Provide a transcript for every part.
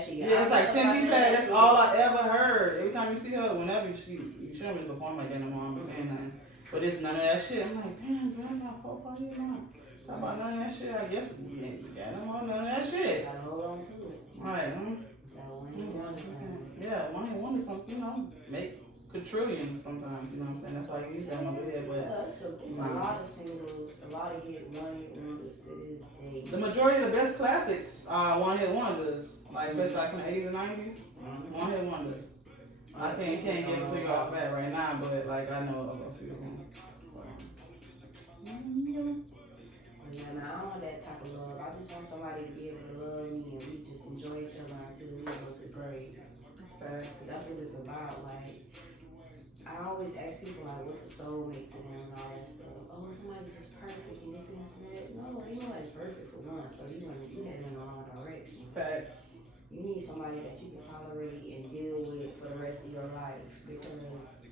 that shit. Yeah, it's like since he passed, that's all I ever heard. Every time you see her, whenever she don't really perform like that no more. I'm saying nothing, but it's none of that shit. I'm like, damn, girl, I got 4 years on. Talk about none of that shit. I guess you ain't got no more none of that shit. Gotta hold on to it. Right, yeah, one hit wonder something, you know, make quadrillions sometimes, you know what I'm saying? That's why you use that over here, but it's a lot of singles, a lot of hit one hit wonders to this day. the majority of the best classics are one hit wonders, like especially like from the 80s and 90s, one hit wonders. I can't get into you off that right now, but like I know of a few of them. Yeah, man, I don't want that type of love. I just want somebody to be able to love me and we just enjoy each other until we go to the grave. Cause that's what it's about. Like, I always ask people like, what's a soulmate to them and all that stuff. Oh, somebody's just perfect and this and that. No, ain't nobody's perfect for one. So you heading in the wrong direction. Facts. You need somebody that you can tolerate and deal with for the rest of your life because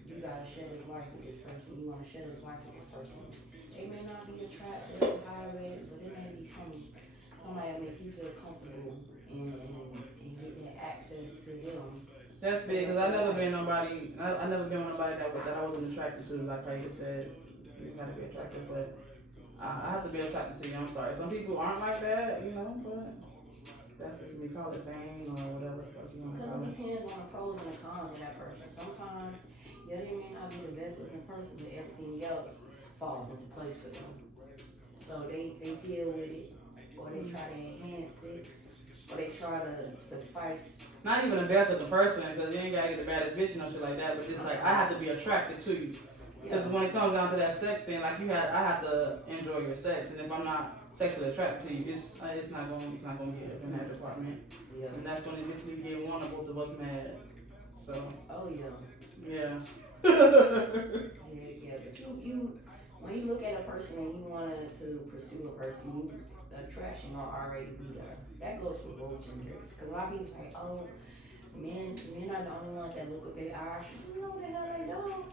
you gotta share this life with this person. You wanna share this life with this person. They may not be attractive, high rated, but it may be somebody that make you feel comfortable and get that access to them. That's big, because I never been with nobody that I wasn't attracted to, like how you said, you gotta be attractive, but I have to be attracted to you, I'm sorry. Some people aren't like that, you know, but that's just me, call it fame or whatever stuff you want to call it. Because it depends on the pros and the cons of that person. Sometimes, yeah, they may not be the best looking person, but everything else falls into place for them. So they deal with it, or they try to enhance it, or they try to suffice. Not even the best of the person, because you ain't gotta get the baddest bitch and no shit like that, but it's like, I have to be attracted to you. Because when it comes down to that sex thing, like I have to enjoy your sex, and if I'm not sexually attracted to you, it's not gonna get up in that department. Yeah. And that's when eventually get one of both of us mad. So. Oh yeah. Yeah. Yeah, but you when you look at a person and you wanted to pursue a person, attraction will already be there. That goes for both genders. Because a lot of people say, oh, men are the only ones that look with their eyes. You know what the hell they don't.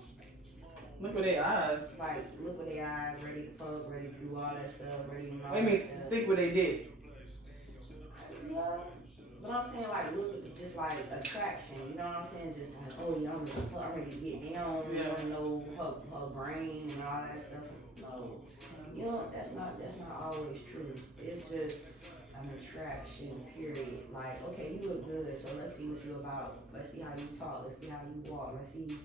Look with their eyes. Like, look with their eyes, ready to fuck, ready to do all that stuff, ready to know. I mean, think what they did. Yeah. But I'm saying, like, look at just like attraction, you know what I'm saying? Just like, oh, yeah, I'm ready to get down, you want to know her brain and all that stuff. No, you know, that's not always true. It's just an attraction, period. Like, okay, you look good, so let's see what you're about. Let's see how you talk. Let's see how you walk. Let's see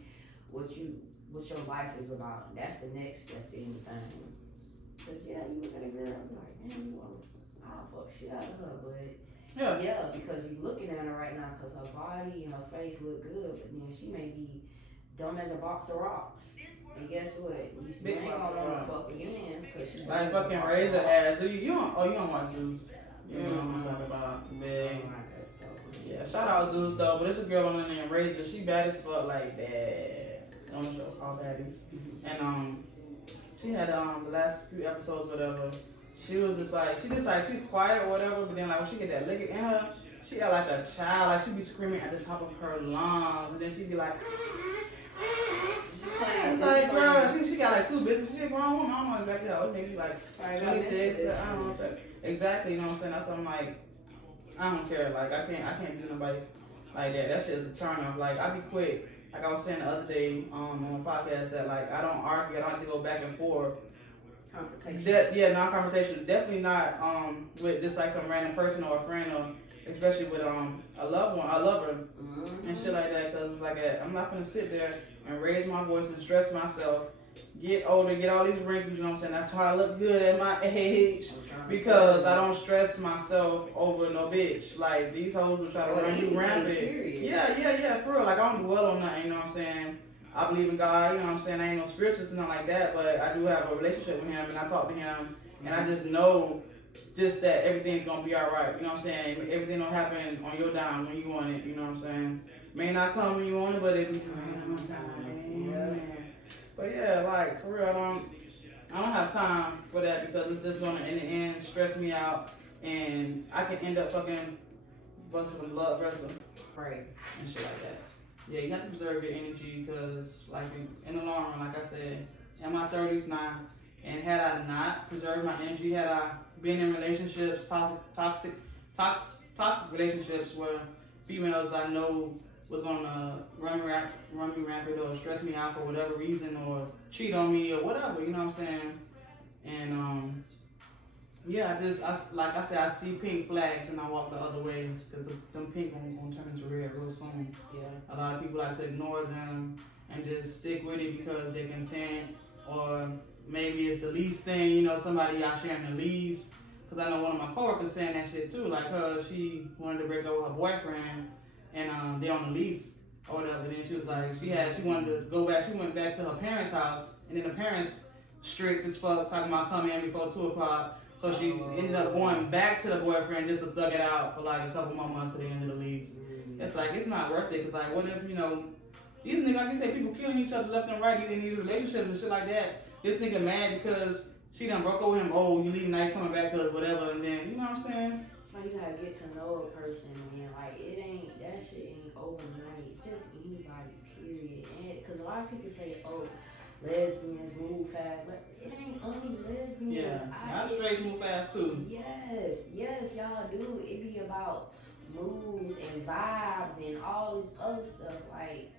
what your life is about. That's the next step to anything. Cause yeah, you look at a girl, I'm like, man, I'll fuck shit out of her, but. Yeah, because you're looking at her right now because her body and her face look good, but then she may be dumb as a box of rocks. And guess what? You ain't gonna want to fuck again because she's like fucking razor ass. You don't watch Zeus. You know what I'm talking about. Big. Yeah, shout out Zeus though, but it's a girl on there named Razor. She bad as fuck, like bad. On the show called Baddies. And she had the last few episodes, whatever. She was just like, she's quiet or whatever, but then like when she get that liquor in her, she got like a child, like she be screaming at the top of her lungs, and then she be like, it's like, girl, she got like 2 businesses, she a grown woman, I don't know exactly how old, maybe like 26, I don't know exactly, you know what I'm saying, that's what I'm like, I don't care, like I can't do nobody like that, that shit is a turn off, like I be quick, like I was saying the other day on my podcast that like I don't argue, I don't have to go back and forth. Confrontation. Non-confrontation. Definitely not with just like some random person or a friend, or especially with a loved one, a lover, and shit like that. Cause like I'm not gonna sit there and raise my voice and stress myself, get older, get all these wrinkles. You know what I'm saying? That's why I look good at my age, because I don't stress myself over no bitch. Like these hoes will try to run you rampant. Yeah, for real. Like I don't dwell on nothing. You know what I'm saying? I believe in God, you know what I'm saying? I ain't no spiritualist or nothing like that, but I do have a relationship with him, and I talk to him, and I just know that everything's gonna be alright, you know what I'm saying? Everything don't happen on your dime when you want it, you know what I'm saying? May not come when you want it, but it be coming on time. Yeah. But yeah, like, for real, I don't have time for that, because it's just gonna, in the end, stress me out, and I can end up fucking busting with love wrestling. Right. And shit like that. Yeah, you have to preserve your energy, because like in the long run, like I said, in my 30s now, and had I not preserved my energy, had I been in relationships, toxic relationships where females I know was gonna run me rampant or stress me out for whatever reason or cheat on me or whatever, you know what I'm saying? And yeah, like I said, I see pink flags and I walk the other way because them pink ones gonna turn into red real soon. Yeah. A lot of people like to ignore them and just stick with it because they're content, or maybe it's the lease thing, you know, somebody y'all sharing the lease. Because I know one of my coworkers saying that shit too, like she wanted to break up with her boyfriend and they on the lease or whatever. Then she was like, she wanted to go back, she went back to her parents' house, and then the parents strict as fuck, talking about coming in before 2 o'clock. So she ended up going back to the boyfriend just to thug it out for like a couple more months to the end of the lease. It's like, it's not worth it, because like, what if, you know, these niggas, like you say, people killing each other left and right, in these relationships and shit like that. This nigga mad because she done broke up with him, oh, you leaving, now you coming back because whatever, and then, you know what I'm saying? So you gotta get to know a person, man. Like, that shit ain't overnight. Just anybody, period. And, cause a lot of people say, oh, lesbians move fast, but it ain't only lesbians. Yeah, y'all straight move fast too. Yes, y'all do. It be about moods and vibes and all this other stuff. Like,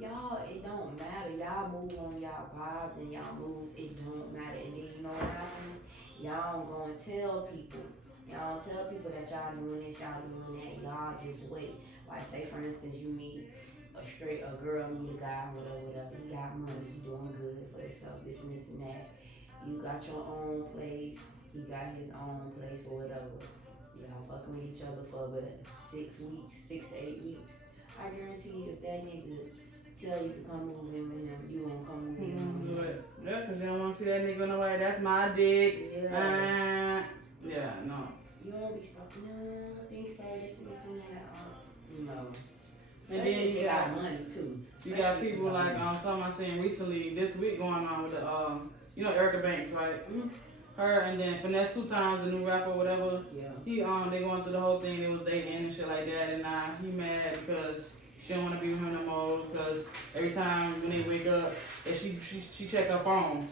y'all, it don't matter. Y'all move on y'all vibes and y'all moves. It don't matter. And then you know what happens? Y'all go and tell people. Y'all don't tell people that y'all doing this, y'all doing that. Y'all just wait. Like, say for instance, you meet a girl meet a guy, whatever. He got money, he doing good for himself, this and this and that. You got your own place, he got his own place or whatever. Y'all fucking with each other for about 6 weeks, 6 to 8 weeks. I guarantee you, if that nigga tell you to come move in with him, you won't come move in with him. Yeah, cause you don't want to see that nigga nowhere. That's my dick. Yeah, no. You won't be stuck. No, I think so. This and that. No. And then you got money too. You got people like something I seen recently this week going on with the you know Erica Banks, right? Mm-hmm. Her and then Finesse 2 Times, the new rapper, whatever. Yeah. He they going through the whole thing. They was dating and shit like that, and now he mad because she don't want to be with him no more because every time when they wake up, and she check her phone.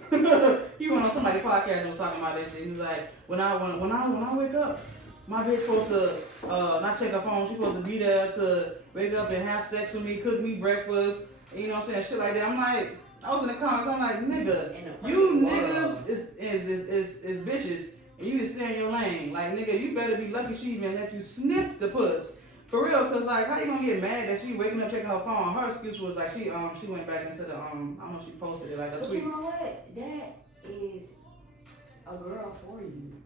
He went on somebody's podcast and was talking about that shit. He was like, when I wake up, my bitch supposed to not check her phone. She supposed to be there to wake up and have sex with me, cook me breakfast. You know what I'm saying? Shit like that. I'm like, I was in the comments. I'm like, nigga, you niggas is bitches, and you need to stay in your lane. Like, nigga, you better be lucky she even let you sniff the puss. For real, cause like, how you gonna get mad that she waking up checking her phone? Her excuse was like she went back into the I don't know, she posted it like a but tweet. You know what? That is a girl for you.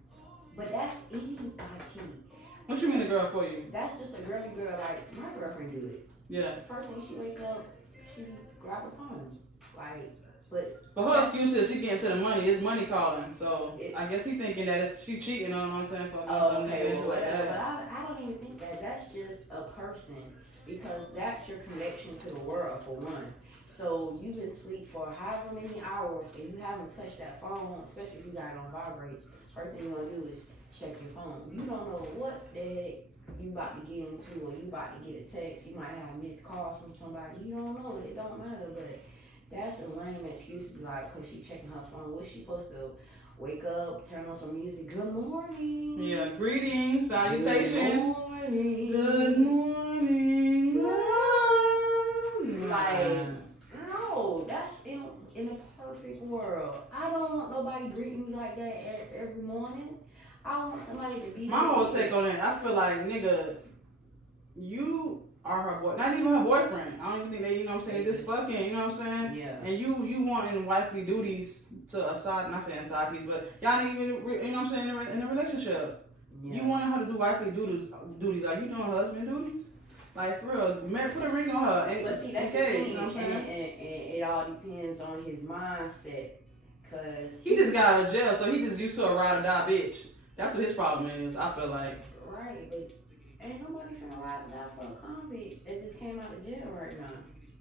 But that's anybody. What you mean a girl for you? That's just a girly girl. Like, my girlfriend do it. Yeah. First thing she wake up, she grab her phone. Like, but her excuse is she getting to the money. It's money calling. So I guess he thinking that she cheating on what I'm saying for some nigga well, like that. But I don't even think that. That's just a person, because that's your connection to the world for one. So you've been asleep for however many hours and you haven't touched that phone, especially if you got it on vibrate. First thing you're gonna do is check your phone. You don't know what the heck you about to get into, or you about to get a text. You might have missed calls from somebody. You don't know. It don't matter. But that's a lame excuse to be like, cause she checking her phone. What's she supposed to wake up, turn on some music? Good morning. Yeah. Greetings, salutations. Good morning. Good morning. Like, no, that's in a perfect world. I don't want nobody greeting me like that every morning. I want somebody to be. My whole take on it, I feel like, nigga, you are her boy, not even her boyfriend. I don't even think they, you know what I'm saying, this fucking, you know what I'm saying? Yeah. And you wanting wifely duties to aside, not saying side piece, but y'all ain't even, you know what I'm saying, in a relationship. Yeah. You wanting her to do wifely duties, like you doing husband duties? Like, for real, man, put a ring on her. And, but see, that's the okay, thing, you know what I'm saying? And it all depends on his mindset, cause he just got out of jail, so he just used to a ride or die bitch. That's what his problem is, I feel like. Right, but ain't nobody finna ride or die for a convict that just came out of jail right now.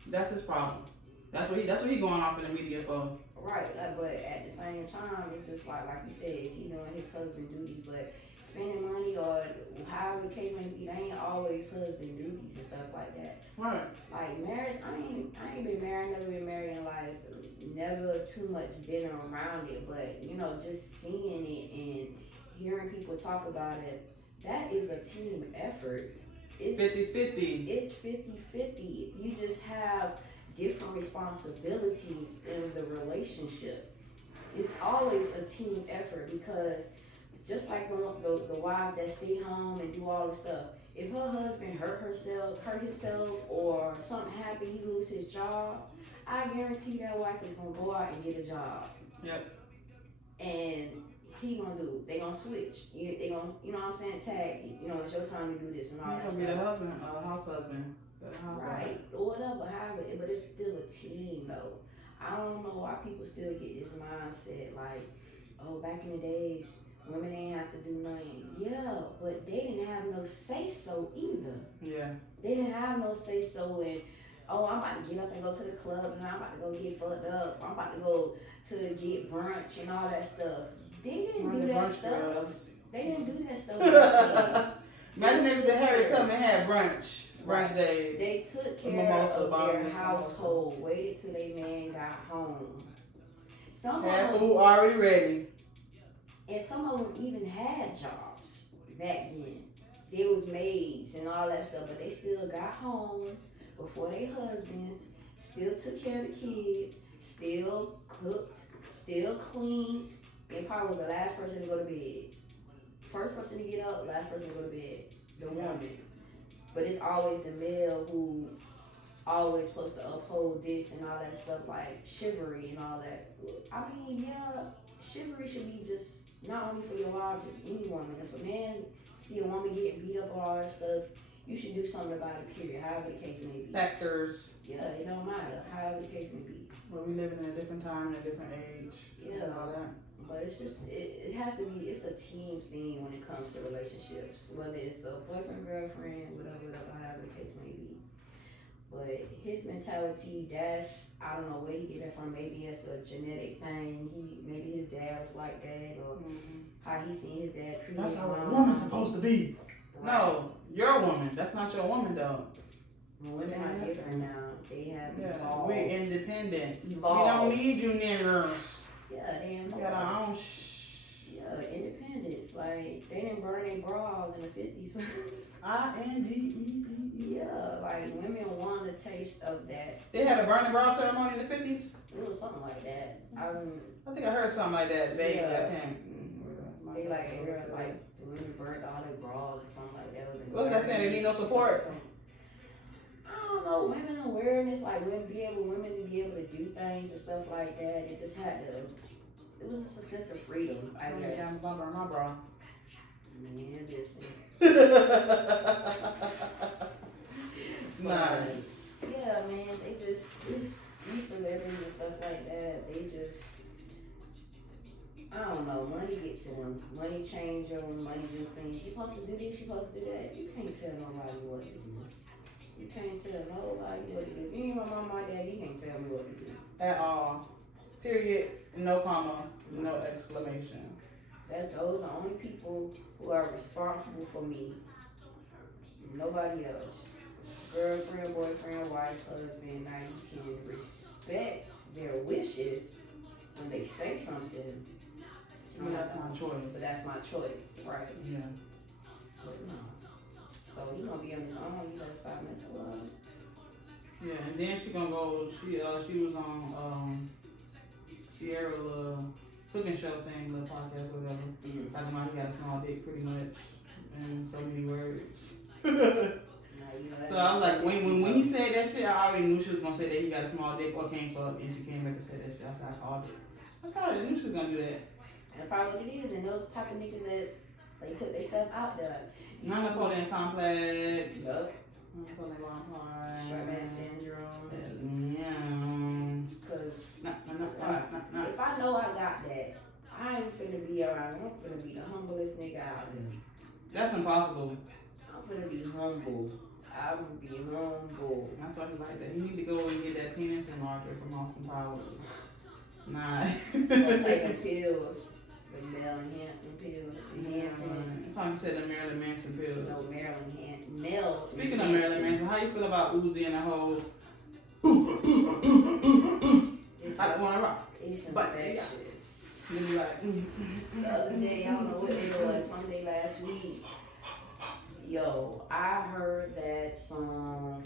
That's his problem. That's what he going off in the media for. Right, but at the same time, it's just like you said, is he doing his husband duties? But spending money or however the case may be, they ain't always husband duties and stuff like that. Right. Like marriage, I ain't been married, never been married in life, never too much been around it, but you know, just seeing it and hearing people talk about it, that is a team effort. It's 50-50. It's 50-50. You just have different responsibilities in the relationship. It's always a team effort because just like the wives that stay home and do all the stuff, if her husband hurt himself, or something happened, he lose his job, I guarantee that wife is gonna go out and get a job. Yep. And they gonna switch. They gonna, you know what I'm saying, tag you. You know, it's your time to do this and all that He's stuff. gonna be the husband, house husband. Right, or whatever, however, but it's still a team though. I don't know why people still get this mindset like, oh, back in the days, women ain't have to do nothing. Yeah, but they didn't have no say so either. Yeah. They didn't have no say so in, oh, I'm about to get up and go to the club and I'm about to go get fucked up. I'm about to go to get brunch and all that stuff. They didn't do that stuff. They didn't do that stuff. Imagine if the Harry Tubman had brunch days. They took care of their household, waited till their man got home. Some had of food them, already ready. and some of them even had jobs back then. There was maids and all that stuff, but they still got home before their husbands, still took care of the kids, still cooked, still cleaned, and probably was the last person to go to bed. First person to get up, last person to go to bed. The woman. But it's always the male who always supposed to uphold this and all that stuff, like chivalry and all that. I mean, yeah, chivalry should be just not only for your wife, just any woman. If a man see a woman getting beat up or all that stuff, you should do something about it, period, however the case may be. Factors. Yeah, it don't matter, however the case may be. Well, we living in a different time, in a different age. Yeah. And all that. But it's just, it has to be, it's a team thing when it comes to relationships. Whether it's a boyfriend, girlfriend, whatever, however the case may be. But his mentality, I don't know where he get that from. Maybe it's a genetic thing. Maybe his dad was like that, or how he seen his dad treat his mom. That's how a woman's supposed to be. Right. No, you're a woman. That's not your woman, though. Women are different now. They have evolved. We're independent. Evolved. We don't need you niggers. Yeah, they We got our own independence. Like, they didn't burn their bras in the 50s. INDEPE. Yeah, like, women wanted a taste of that. They had a burning bra ceremony in the 50s? It was something like that. I think I heard something like that. Vaguely, yeah. I can't. They the women burned all their bras or something like that. What's that saying? They need no support? I don't know, women awareness, like women to be able to do things and stuff like that. It just had to, it was just a sense of freedom, I guess. Yeah, I'm bumping my bra. Man, listen. Nah. Yeah, man, these celebrities and stuff like that, they just, I don't know, money gets to them. Money change them, money do things. You supposed to do this, you supposed to do that. You can't tell nobody what to do. You can't tell nobody what to do. If you ain't my mom, my dad, you can't tell me what to do. At all. Period. No comma. No exclamation. Those are the only people who are responsible for me. Nobody else. Girlfriend, boyfriend, wife, husband. Now you can respect their wishes when they say something. But that's my choice. But that's my choice, right? Yeah. But no. So he gonna be on his own. You gotta stop messing with us. Yeah, and then she gonna go. She was on Sierra cooking show thing, little podcast, or whatever. Talking about he got a small dick, pretty much, in so many words. So I was like, when he said that shit, I already knew she was gonna say that he got a small dick or can't fuck, and she came back and said that shit. I said, I called it. I probably knew she was gonna do that. And probably what it is, and those type of niggas that they put themselves out there. Non-Napoleon complex. Yup. Non-Napoleon complex. Short man syndrome. Yeah. Cause if I know I got that, I ain't finna be around. I'm finna be the humblest nigga out there. That's impossible. I'm finna be humble. I'm gonna be humble. I'm talking like that. You need to go and get that penis enlarger from Austin Powers. Nah. I'm taking pills. The male enhancing pills. That's how you said the Marilyn Manson pills. No, Marilyn Speaking of Marilyn Manson, how you feel about Uzi and the whole I don't wanna rock. It's but infectious. Then you like The other day, I don't know what day it was, some day last week, Yo, I heard that song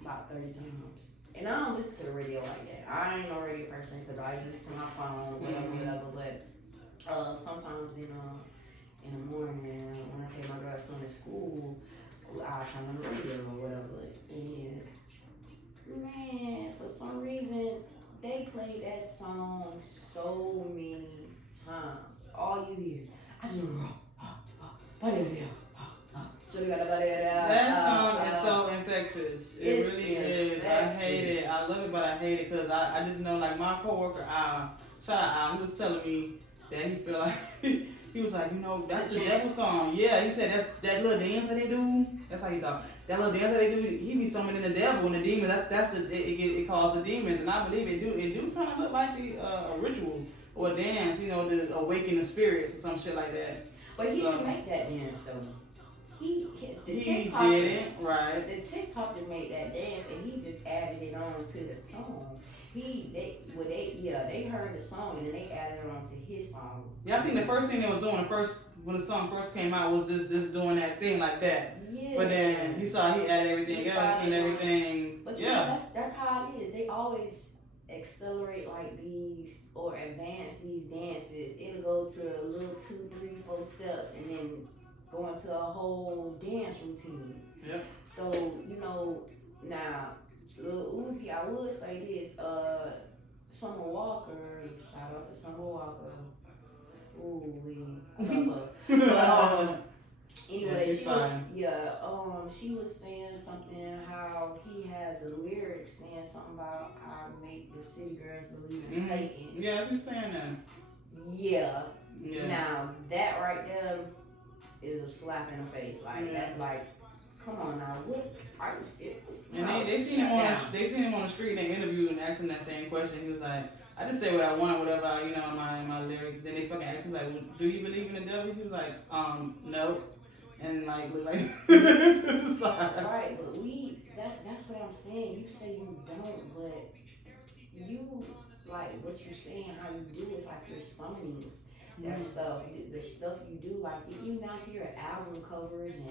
about 30 times. And I don't listen to the radio like that. I ain't no radio person because I listen to my phone, whatever. But sometimes, in the morning when I take my grandson to school, I'll turn on the radio or whatever. And man, for some reason, they play that song so many times. All you hear, I just that song is so infectious. It really is. I hate it. I love it, but I hate it because I just know, like, my coworker, shout out Al, he was telling me that he feel like, he was like, that's the devil song. Yeah, he said that's that little dance that they do. That's how he talk. That little dance that they do, he be summoning the devil and the demons. It calls the demons, and I believe it do kind of look like a ritual or a dance, to awaken the spirits or some shit like that. But he didn't make that dance though. He didn't, right? The TikToker made that dance and he just added it on to the song. They heard the song and then they added it on to his song. Yeah, I think the first thing they was doing when the song first came out was this doing that thing like that. Yeah. But then he added everything else and everything. But that's how it is. They always accelerate like these or advance these dances. It'll go to a little 2, 3, 4 steps and then go into a whole dance routine. Yep. So, now, Lil Uzi, I would say this, Summer Walker, shout out to Summer Walker. Ooh, I love her. Anyway, she was saying something how he has a lyric saying something about I make the city girls believe in Satan. Yeah, she's saying that. Yeah. Now that right there is a slap in the face. Like that's like, come on now, what are you serious? And they seen him on the street and they interviewed and asked him that same question. He was like, I just say what I want, whatever my lyrics. Then they fucking asked him like, well, do you believe in the devil? He was like, no. And like look like to the side. Right, but that's what I'm saying. You say you don't, but you like what you're saying, how you do is like your summonings, that stuff, the stuff you do, like you not to your album covers and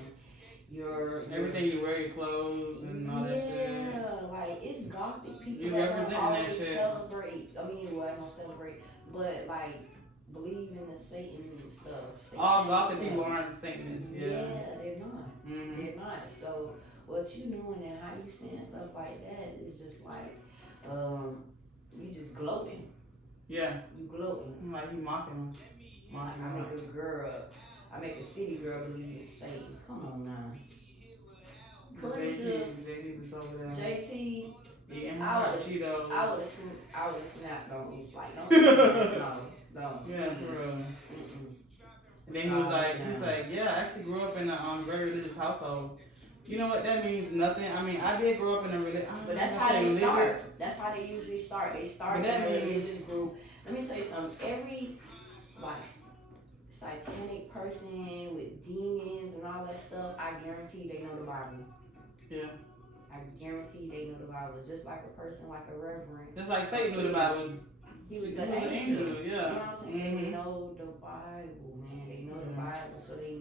everything you wear, your clothes and all that shit. Yeah, like it's gothic people you that representing always that shit. Celebrate. I mean, well, I don't celebrate, but like believe in the Satan and stuff. All gothic people aren't Satanists. Yeah, they're not. Mm-hmm. They're not. So what you doing and how you saying stuff like that is just like, you just gloating. Yeah. You gloating. Like you mocking them. I make a city girl believe in Satan. Come on now. JT. I would have snapped on him. Like, no. Yeah, for real. And then he was like, yeah, I actually grew up in a very religious household. You know what? That means nothing. I mean, I did grow up in a religious. But that's how they start. That's how they usually start. They start in a religious group. Let me tell you something. Every satanic person with demons and all that stuff, I guarantee they know the Bible. Yeah. I guarantee they know the Bible. Just like a person, like a reverend. Just like Satan knew the Bible. He was an angel. Yeah. You know what I'm saying? They know the Bible, man. They know the Bible, so they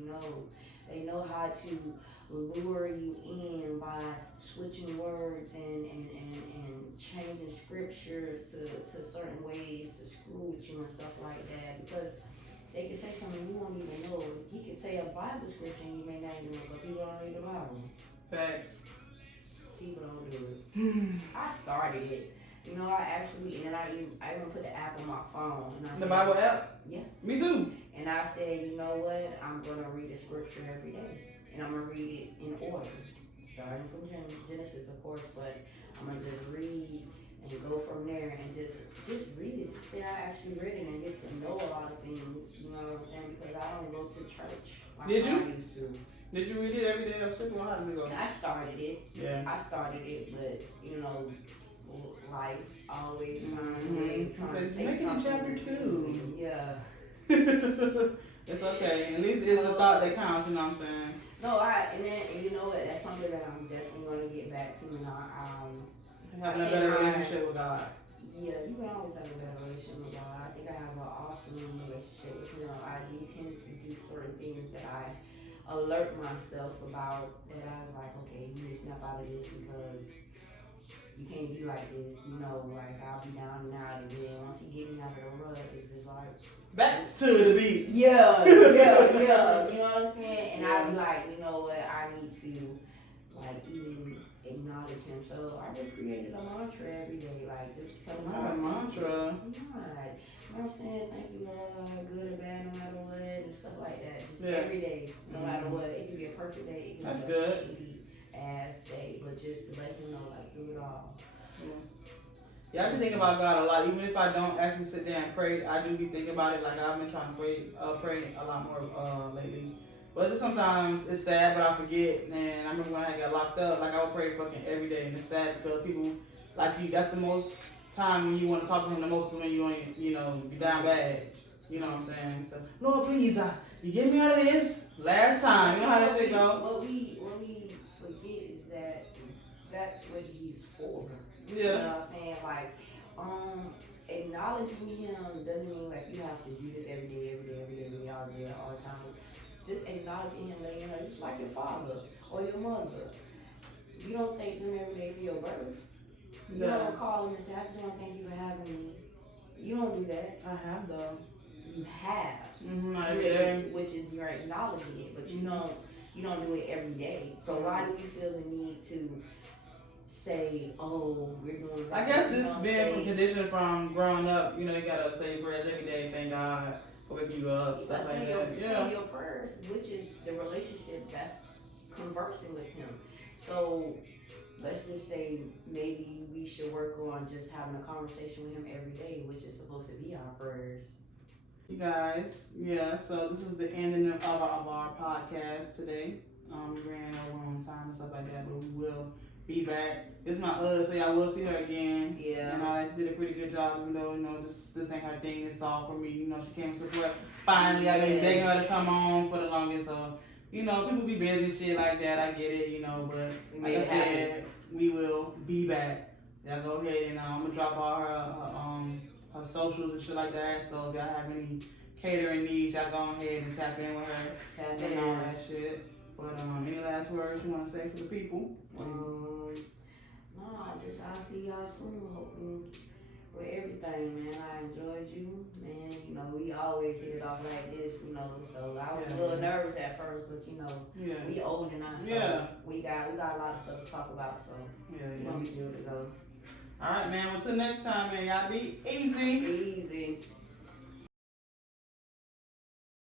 know how to lure you in by switching words and changing scriptures to certain ways to screw with you and stuff like that. Because they can say something you won't even know. He could say a Bible scripture and you may not even know, but people don't read the Bible. Facts. People don't do it. I started it. I even put the app on my phone. The Bible app? Yeah. Me too. And I said, you know what? I'm going to read the scripture every day. And I'm going to read it in order. Starting from Genesis, of course, but I'm going to just read and go from there and just read it. Just say I actually read it and get to know a lot of things. You know what I'm saying? Because I don't go to church like Did you? I used to. Did you read it every day? How did it go? I started it. Yeah. I started it, but life always trying to take Make it something. chapter 2. Yeah. It's okay. At least it's the thought that counts. You know what I'm saying? No, and you know what? That's something that I'm definitely going to get back to. Having a better relationship with God. Yeah, you can always have a better relationship with God. I think I have an awesome relationship with Him. I do tend to do certain things that I alert myself about that. I was like, okay, you need to snap out of this because you can't be like this, you know, like I'll be down and out, and then once he get me out of the rut, it's just like back to the beat. Yeah, yeah, yeah. You know what I'm saying? And I'll be like, you know what, I need to like even acknowledge him. So I just created a mantra every day, like just tell him Not a mantra. you know what I'm saying? Thank you, Lord, good or bad, no matter what, and stuff like that. Just every day, no matter what. It can be a perfect day, it can be a shitty ass day, but just to let him know, like, through it all. Yeah, I be thinking about God a lot. Even if I don't actually sit there and pray, I do be thinking about it. Like I've been trying to pray a lot more lately. But just sometimes it's sad, but I forget. And I remember when I got locked up, like I would pray fucking every day, and it's sad because people like you. That's the most time when you want to talk to him the most is when you want to, you know, be down bad. You know what I'm saying? So, Lord, please, you get me out of this last time. You know how that shit go? What we forget is that that's what he's for. Yeah. You know what I'm saying? Like, acknowledging him doesn't mean like you have to do this every day, all day, all the time. Just acknowledging him, letting you know, just like your father or your mother. You don't thank them every day for your birth. You don't call them and say, I just want to thank you for having me. You don't do that. I have though. You have. Which is you're acknowledging it, but you don't do it every day. So why do we feel the need to say, oh, we're doing that? I guess it's been from conditioned from growing up. You know, you gotta say prayers every day. Thank God for waking you up. Stuff like that. Say your prayers, which is the relationship that's conversing with him. So let's just say maybe we should work on just having a conversation with him every day, which is supposed to be our prayers. You guys, so this is the ending of our podcast today. We ran over on time and stuff like that, but we will be back. This is my so y'all will see her again. Yeah. And she did a pretty good job, even though, you know, this ain't her thing. It's all for me. You know, she came to support. Finally, I've been begging her to come on for the longest, so, you know, people be busy, shit like that. I get it, you know, but like I said, we will be back. Y'all go ahead and I'm going to drop all her socials and shit like that. So if y'all have any catering needs, y'all go ahead and tap in with her and all that shit. But any last words you want to say to the people? No, I'll see y'all soon. Hoping with everything, man. I enjoyed you, man. You know, we always hit it off like this, you know. So I was a little nervous at first, but you know, we old enough, so we got a lot of stuff to talk about. So we're gonna be good to go. All right, man. Well, till next time, man. Y'all be easy. Easy.